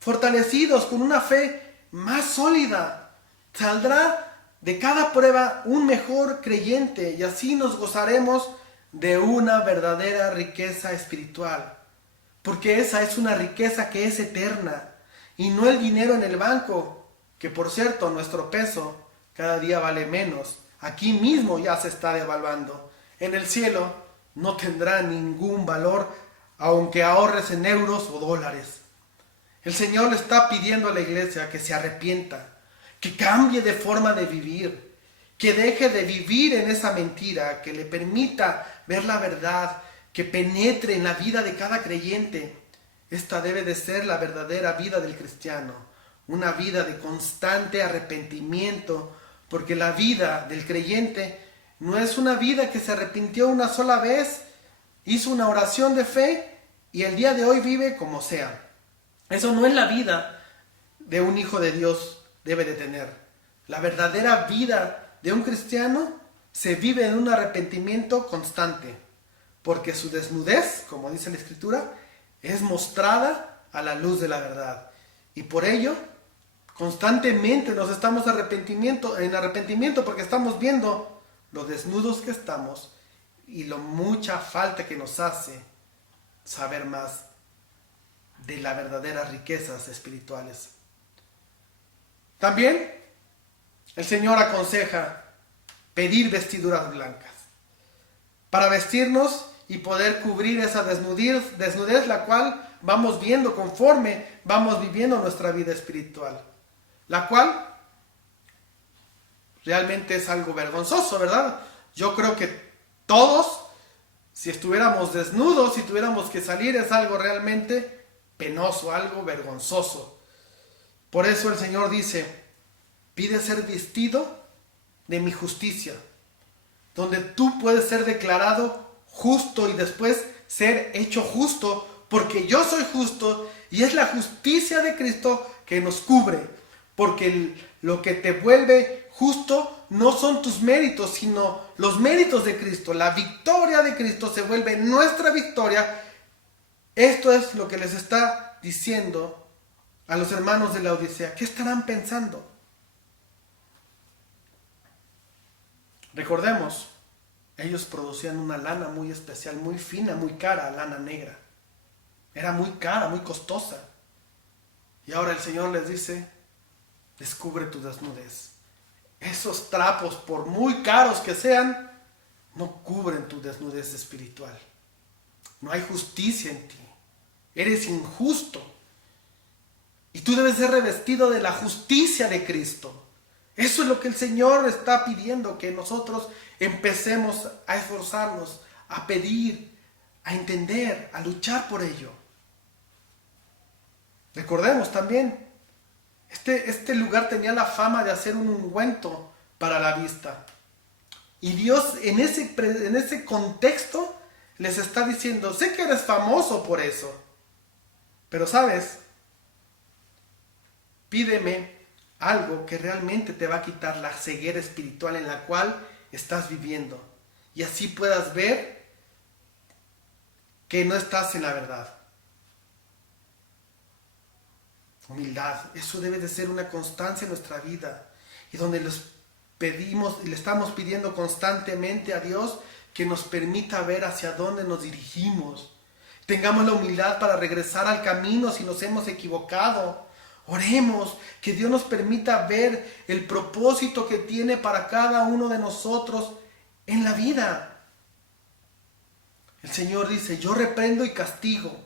fortalecidos con una fe más sólida. Saldrá de cada prueba un mejor creyente y así nos gozaremos de una verdadera riqueza espiritual. Porque esa es una riqueza que es eterna y no el dinero en el banco, que por cierto nuestro peso cada día vale menos. Aquí mismo ya se está devaluando. En el cielo no tendrá ningún valor aunque ahorres en euros o dólares. El Señor le está pidiendo a la iglesia que se arrepienta, que cambie de forma de vivir, que deje de vivir en esa mentira, que le permita ver la verdad, que penetre en la vida de cada creyente. Esta debe de ser la verdadera vida del cristiano, una vida de constante arrepentimiento, porque la vida del creyente no es una vida que se arrepintió una sola vez, hizo una oración de fe y el día de hoy vive como sea. Eso no es la vida de un hijo de Dios debe de tener. La verdadera vida de un cristiano se vive en un arrepentimiento constante. porque su desnudez, como dice la Escritura, es mostrada a la luz de la verdad. Y por ello, constantemente nos estamos en arrepentimiento porque estamos viendo lo desnudos que estamos y lo mucha falta que nos hace saber más de las verdaderas riquezas espirituales. También el Señor aconseja pedir vestiduras blancas para vestirnos y poder cubrir esa desnudez la cual vamos viendo conforme vamos viviendo nuestra vida espiritual, la cual realmente es algo vergonzoso, ¿verdad? Yo creo que todos, si estuviéramos desnudos, si tuviéramos que salir, es algo realmente penoso, algo vergonzoso. Por eso el Señor dice, pide ser vestido de mi justicia, donde tú puedes ser declarado justo y después ser hecho justo, porque yo soy justo y es la justicia de Cristo que nos cubre, porque lo que te vuelve justo no son tus méritos, sino los méritos de Cristo. La victoria de Cristo se vuelve nuestra victoria. Esto es lo que les está diciendo a los hermanos de la Odisea. ¿Qué estarán pensando? Recordemos, ellos producían una lana muy especial, muy fina, muy cara, lana negra. Era muy cara, muy costosa. Y ahora el Señor les dice, descubre tu desnudez. Esos trapos, por muy caros que sean, no cubren tu desnudez espiritual. No hay justicia en ti. Eres injusto. Y tú debes ser revestido de la justicia de Cristo. Eso es lo que el Señor está pidiendo, que nosotros empecemos a esforzarnos, a pedir, a entender, a luchar por ello. Recordemos también, este lugar tenía la fama de hacer un ungüento para la vista. Y Dios en ese contexto les está diciendo, sé que eres famoso por eso, pero sabes, pídeme algo que realmente te va a quitar la ceguera espiritual en la cual estás viviendo. Y así puedas ver que no estás en la verdad. Humildad, eso debe de ser una constancia en nuestra vida. Y donde les pedimos y le estamos pidiendo constantemente a Dios que nos permita ver hacia dónde nos dirigimos. Tengamos la humildad para regresar al camino si nos hemos equivocado. Oremos que Dios nos permita ver el propósito que tiene para cada uno de nosotros en la vida. El Señor dice, yo reprendo y castigo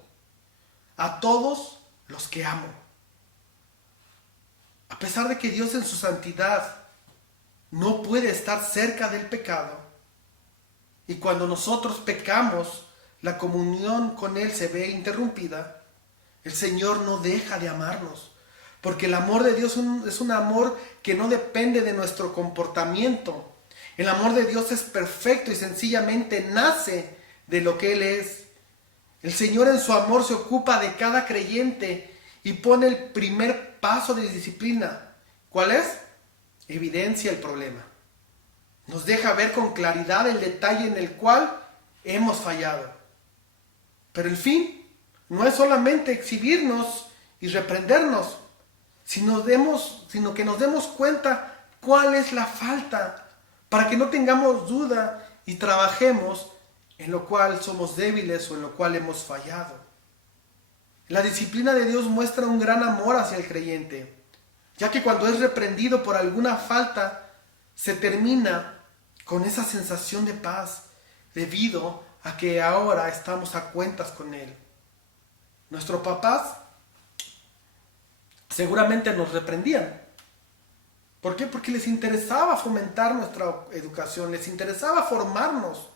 a todos los que amo. A pesar de que Dios en su santidad no puede estar cerca del pecado, y cuando nosotros pecamos, la comunión con Él se ve interrumpida, el Señor no deja de amarnos. Porque el amor de Dios es un amor que no depende de nuestro comportamiento. El amor de Dios es perfecto y sencillamente nace de lo que Él es. El Señor en su amor se ocupa de cada creyente y pone el primer paso de disciplina. ¿Cuál es? Evidencia el problema. Nos deja ver con claridad el detalle en el cual hemos fallado. Pero el fin no es solamente exhibirnos y reprendernos, sino que nos demos cuenta cuál es la falta, para que no tengamos duda y trabajemos en lo cual somos débiles o en lo cual hemos fallado. La disciplina de Dios muestra un gran amor hacia el creyente, ya que cuando es reprendido por alguna falta, se termina con esa sensación de paz, debido a que ahora estamos a cuentas con Él. Nuestros papás seguramente nos reprendían. ¿Por qué? Porque les interesaba fomentar nuestra educación, les interesaba formarnos.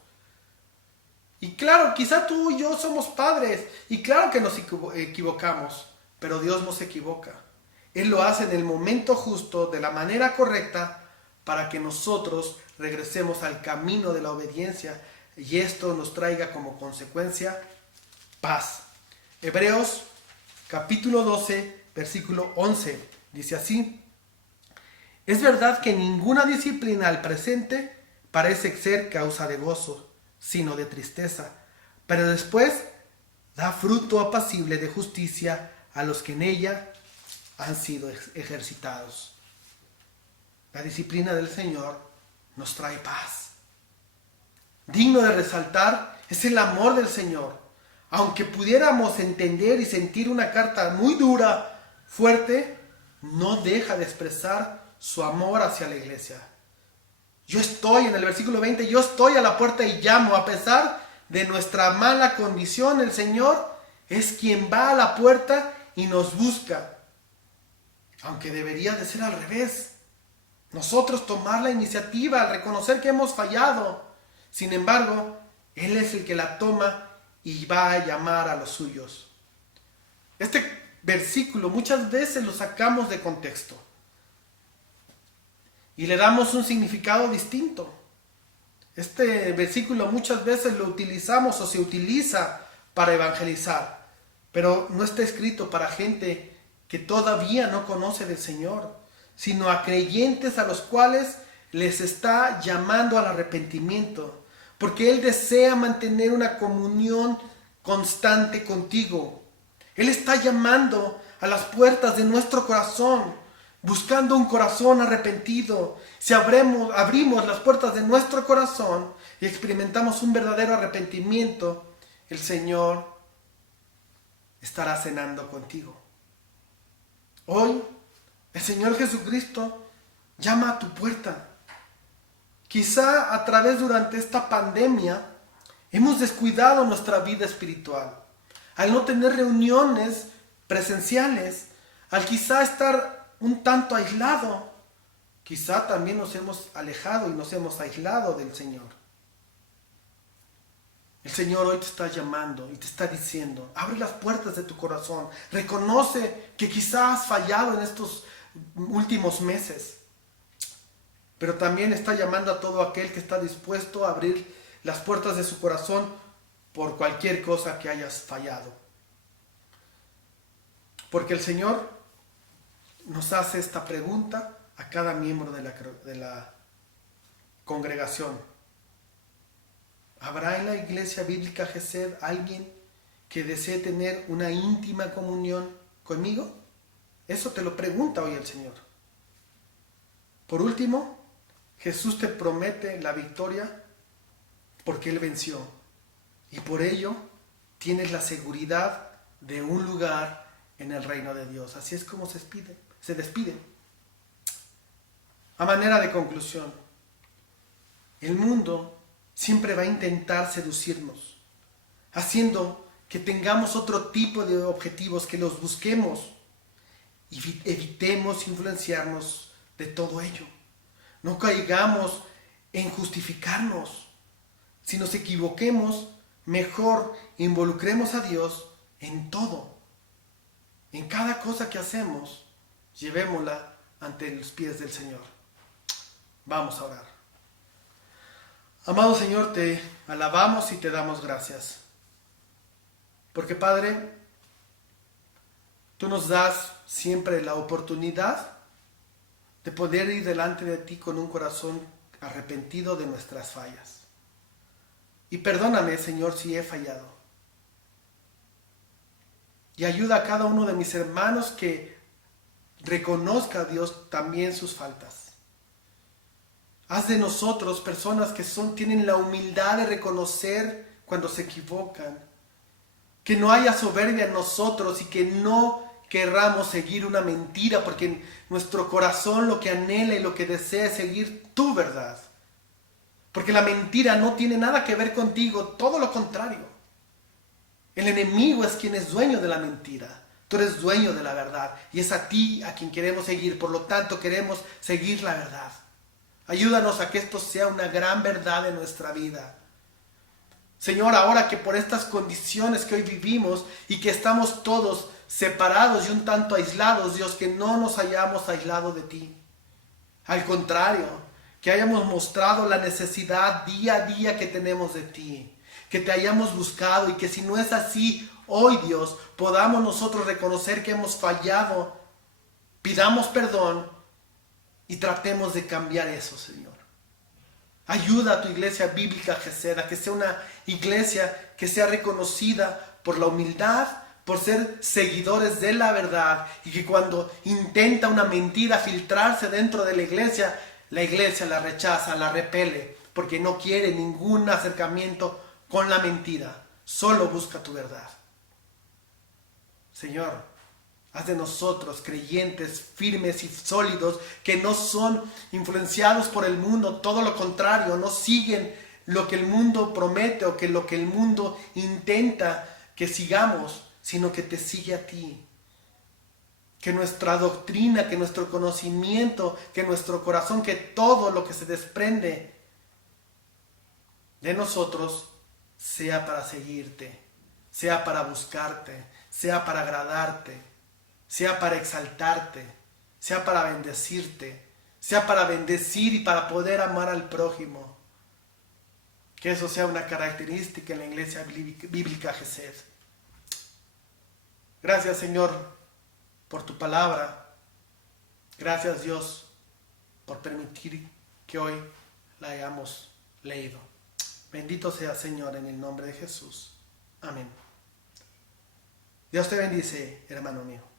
Y claro, quizá tú y yo somos padres, y claro que nos equivocamos, pero Dios no se equivoca. Él lo hace en el momento justo, de la manera correcta, para que nosotros regresemos al camino de la obediencia, y esto nos traiga como consecuencia paz. Hebreos capítulo 12, versículo 11, dice así: es verdad que ninguna disciplina al presente parece ser causa de gozo, sino de tristeza, pero después da fruto apacible de justicia a los que en ella han sido ejercitados. La disciplina del Señor nos trae paz. Digno de resaltar es el amor del Señor. Aunque pudiéramos entender y sentir una carta muy dura, fuerte, no deja de expresar su amor hacia la iglesia. Yo estoy, en el versículo 20, yo estoy a la puerta y llamo. A pesar de nuestra mala condición, el Señor es quien va a la puerta y nos busca. Aunque debería de ser al revés. Nosotros tomar la iniciativa al reconocer que hemos fallado. Sin embargo, Él es el que la toma y va a llamar a los suyos. Este versículo muchas veces lo sacamos de contexto y le damos un significado distinto. Este versículo muchas veces lo utilizamos o se utiliza para evangelizar, pero no está escrito para gente que todavía no conoce del Señor, sino a creyentes a los cuales les está llamando al arrepentimiento, porque Él desea mantener una comunión constante contigo. Él está llamando a las puertas de nuestro corazón, buscando un corazón arrepentido. Si abrimos las puertas de nuestro corazón y experimentamos un verdadero arrepentimiento, el Señor estará cenando contigo. Hoy, el Señor Jesucristo llama a tu puerta. Quizá a través durante esta pandemia hemos descuidado nuestra vida espiritual. Al no tener reuniones presenciales, al quizá estar un tanto aislado, quizá también nos hemos alejado y nos hemos aislado del Señor. El Señor hoy te está llamando y te está diciendo, abre las puertas de tu corazón, reconoce que quizá has fallado en estos últimos meses, pero también está llamando a todo aquel que está dispuesto a abrir las puertas de su corazón por cualquier cosa que hayas fallado. Porque el Señor nos hace esta pregunta a cada miembro de la congregación. ¿Habrá en la iglesia bíblica Gesed alguien que desee tener una íntima comunión conmigo? Eso te lo pregunta hoy el Señor. Por último, Jesús te promete la victoria porque Él venció. Y por ello tienes la seguridad de un lugar en el reino de Dios. Así es como se despide. A manera de conclusión, el mundo siempre va a intentar seducirnos, haciendo que tengamos otro tipo de objetivos, que los busquemos y evitemos influenciarnos de todo ello. No caigamos en justificarnos. Si nos equivoquemos, mejor involucremos a Dios en todo. En cada cosa que hacemos, llevémosla ante los pies del Señor. Vamos a orar. Amado Señor, te alabamos y te damos gracias. Porque Padre, tú nos das siempre la oportunidad de poder ir delante de ti con un corazón arrepentido de nuestras fallas. Y perdóname, Señor, si he fallado. Y ayuda a cada uno de mis hermanos que reconozca a Dios también sus faltas. Haz de nosotros personas que tienen la humildad de reconocer cuando se equivocan. Que no haya soberbia en nosotros y que no querramos seguir una mentira, porque nuestro corazón lo que anhela y lo que desea es seguir tu verdad. Porque la mentira no tiene nada que ver contigo, todo lo contrario. El enemigo es quien es dueño de la mentira. Tú eres dueño de la verdad y es a ti a quien queremos seguir. Por lo tanto, queremos seguir la verdad. Ayúdanos a que esto sea una gran verdad en nuestra vida. Señor, ahora que por estas condiciones que hoy vivimos y que estamos todos separados y un tanto aislados, Dios, que no nos hayamos aislado de ti. Al contrario, que hayamos mostrado la necesidad día a día que tenemos de ti. Que te hayamos buscado y que si no es así, hoy Dios, podamos nosotros reconocer que hemos fallado, pidamos perdón y tratemos de cambiar eso, Señor. Ayuda a tu iglesia bíblica, Gesed, a que sea una iglesia que sea reconocida por la humildad, por ser seguidores de la verdad, y que cuando intenta una mentira filtrarse dentro de la iglesia la rechaza, la repele, porque no quiere ningún acercamiento con la mentira, solo busca tu verdad. Señor, haz de nosotros creyentes firmes y sólidos, que no son influenciados por el mundo, todo lo contrario, no siguen lo que el mundo promete o que lo que el mundo intenta que sigamos, sino que te sigue a ti. Que nuestra doctrina, que nuestro conocimiento, que nuestro corazón, que todo lo que se desprende de nosotros sea para seguirte, sea para buscarte, sea para agradarte, sea para exaltarte, sea para bendecirte, sea para bendecir y para poder amar al prójimo. Que eso sea una característica en la iglesia bíblica Gesed. Gracias, Señor, por tu palabra. Gracias, Dios, por permitir que hoy la hayamos leído. Bendito sea, Señor, en el nombre de Jesús. Amén. Dios te bendice, hermano mío.